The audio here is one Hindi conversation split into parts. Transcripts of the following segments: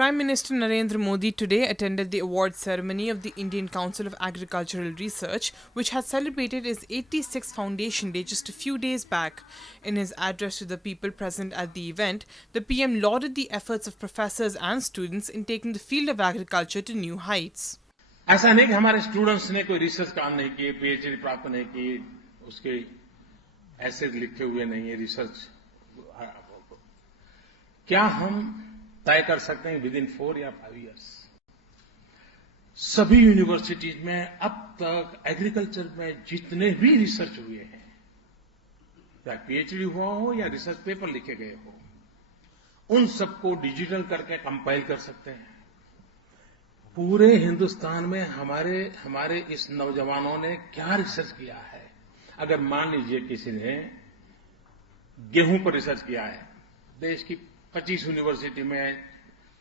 Prime Minister Narendra Modi today attended the award ceremony of the Indian Council of Agricultural Research, which had celebrated its 86th Foundation Day just a few days back. In his address to the people present at the event, the PM lauded the efforts of professors and students in taking the field of agriculture to new heights. ऐसा नहीं कि हमारे स्टूडेंट्स ने कोई रिसर्च काम नहीं किए, पीएचडी प्राप्त नहीं की, उसके ऐसे लिखे हुए नहीं है रिसर्च। क्या हम तय कर सकते हैं विद इन 4 या 5 इयर्स सभी यूनिवर्सिटीज में अब तक एग्रीकल्चर में जितने भी रिसर्च हुए हैं, चाहे पीएचडी हुआ हो या रिसर्च पेपर लिखे गए हो, उन सबको डिजिटल करके कंपाइल कर सकते हैं। पूरे हिंदुस्तान में हमारे इस नौजवानों ने क्या रिसर्च किया है। अगर मान लीजिए किसी ने गेहूं पर रिसर्च किया है, देश की 25 यूनिवर्सिटी में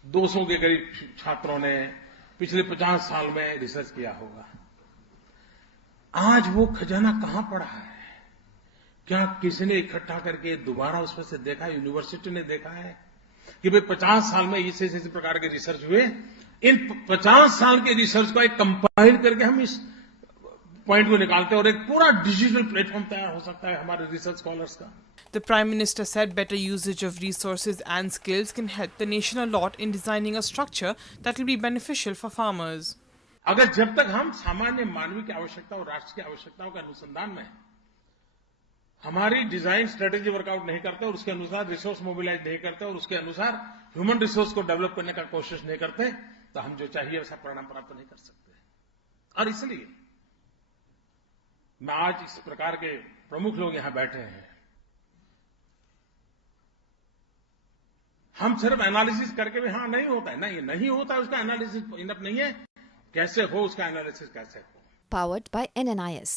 200 के करीब छात्रों ने पिछले 50 साल में रिसर्च किया होगा। आज वो खजाना कहां पड़ा है? क्या किसी ने इकट्ठा करके दोबारा उसमें से देखा? यूनिवर्सिटी ने देखा है कि भाई 50 साल में इस प्रकार के रिसर्च हुए। इन 50 साल के रिसर्च को एक कंपाइल करके हम इस पॉइंट को निकालते हैं और एक पूरा डिजिटल प्लेटफॉर्म तैयार हो सकता है हमारे रिसर्च स्कॉलर्स का। The Prime Minister said better usage of resources and skills can help the nation a lot in designing a structure that will be beneficial for farmers. अगर जब तक हम सामान्य मानवीय की आवश्यकता और राष्ट्र की आवश्यकताओं के अनुसंधान में हमारी डिजाइन स्ट्रेटेजी वर्कआउट नहीं करते और उसके अनुसार रिसोर्स मोबिलाइज नहीं करते और उसके अनुसार ह्यूमन रिसोर्स को डेवलप करने का कोशिश नहीं करते, तो हम जो चाहिए वैसा परिणाम प्राप्त नहीं कर सकते। और इसलिए मैं आज इस प्रकार के प्रमुख लोग यहां बैठे हैं, हम सिर्फ एनालिसिस करके भी हाँ नहीं होता है, नहीं होता है, उसका एनालिसिस इनफ नहीं है। कैसे हो उसका एनालिसिस कैसे हो? Powered by NNIS.